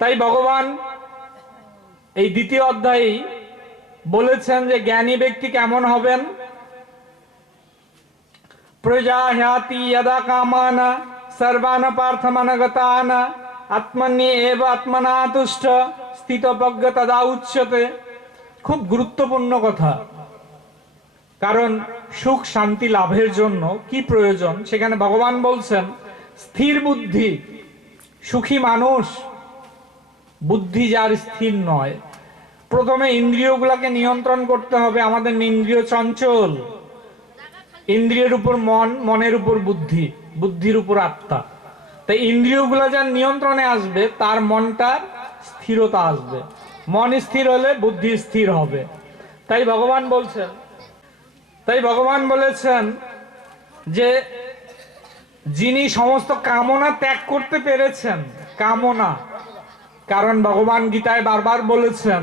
তাই ভগবান এই দ্বিতীয় অধ্যায়ে বলেছেন যে জ্ঞানী ব্যক্তি কেমন হবেন? প্রজা প্রজাহ্যাতি যদা কামানা, সর্বান পার্থমনগতান, আত্মন্যে এব আত্মনা তুষ্ট স্থিতপজ্ঞ তদা উচ্যতে খুব গুরুত্বপূর্ণ কথা। কারণ সুখ শান্তি লাভের জন্য কি প্রয়োজন? সেখানে ভগবান বলছেন, স্থির বুদ্ধি, সুখী মানুষ বুদ্ধি যার স্থির নয়। প্রথমে ইন্দ্রিয়গুলোকে নিয়ন্ত্রণ করতে হবে আমাদের ইন্দ্রিয় চঞ্চল। ইন্দ্রিয়ের উপর মন, মনের উপর বুদ্ধি, বুদ্ধির উপর আত্মা। তাই ইন্দ্রিয়গুলো যার নিয়ন্ত্রণে আসবে, তার মনটার স্থিরতা আসবে। মন স্থির হলে বুদ্ধি স্থির হবে। তাই ভগবান বলছেন, তাই ভগবান বলেছেন যে যিনি সমস্ত কামনা ত্যাগ করতে পেরেছেন, কামনা কারণ ভগবান গীতায় বারবার বলেছেন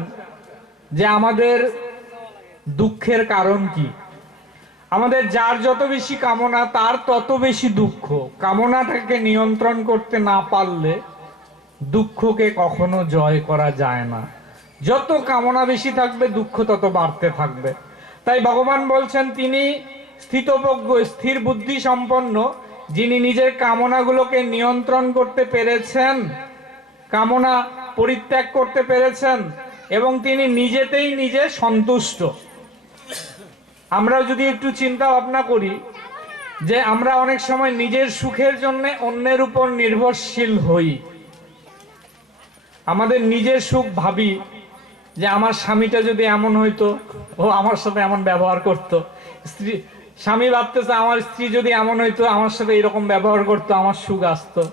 যে আমাদের দুঃখের কারণ কি? আমাদের যার যত বেশি কামনা, তার তত বেশি দুঃখ। কামনাটাকে নিয়ন্ত্রণ করতে না পারলে দুঃখকে কখনো জয় করা যায় না। যত কামনা বেশি থাকবে, দুঃখ তত বাড়তে থাকবে। তাই ভগবান বলছেন, তিনি স্থিতপজ্ঞ স্থির বুদ্ধি সম্পন্ন, যিনি নিজের কামনাগুলোকে নিয়ন্ত্রণ করতে পেরেছেন কামনা পরিত্যাগ করতে পেরেছেন এবং তিনি নিজেতেই নিজে সন্তুষ্ট। আমরা যদি একটু চিন্তা ভাবনা করি যে আমরা অনেক সময় নিজের সুখের জন্য অন্যের উপর নির্ভরশীল হই। আমাদের নিজের সুখ ভাবি যে আমার স্বামীটা যদি এমন হইতো, ও আমার সাথে এমন ব্যবহার করত। স্ত্রী, স্বামী ভাবতেছে আমার স্ত্রী যদি এমন হইতো, আমার সাথে এরকম ব্যবহার করতো, আমার সুখ আসতো।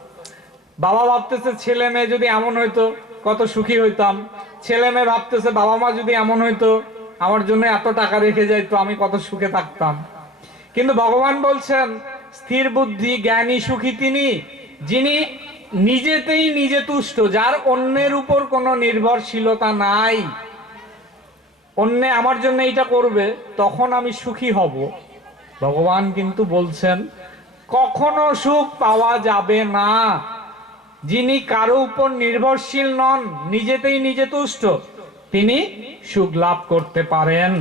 বাবা ভাবতেছে ছেলে মেয়ে যদি এমন হইতো, কত সুখী হইতাম। ছেলে মেয়ে ভাবতেছে বাবা মা যদি এমন হইতো, আমার জন্য এত টাকা রেখে যাইতো, আমি কত সুখে থাকতাম। কিন্তু ভগবান বলছেন, স্থির বুদ্ধি, জ্ঞানী, সুখী তিনি, যিনি নিজেতেই নিজে তুষ্ট, যার অন্যের উপর কোনো নির্ভরশীলতা নাই। অন্যে আমার জন্য এইটা করবে, তখন আমি সুখী হব। ভগবান কিন্তু বলছেন, কখনো সুখ পাওয়া যাবে না। যিনি কারও উপর নির্ভরশীল নন, নিজেতেই নিজে তুষ্ট তিনি সুখ লাভ করতে পারেন।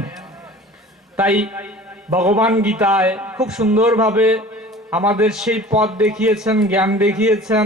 তাই ভগবান গীতায় খুব সুন্দরভাবে আমাদের সেই পথ দেখিয়েছেন, জ্ঞান দেখিয়েছেন।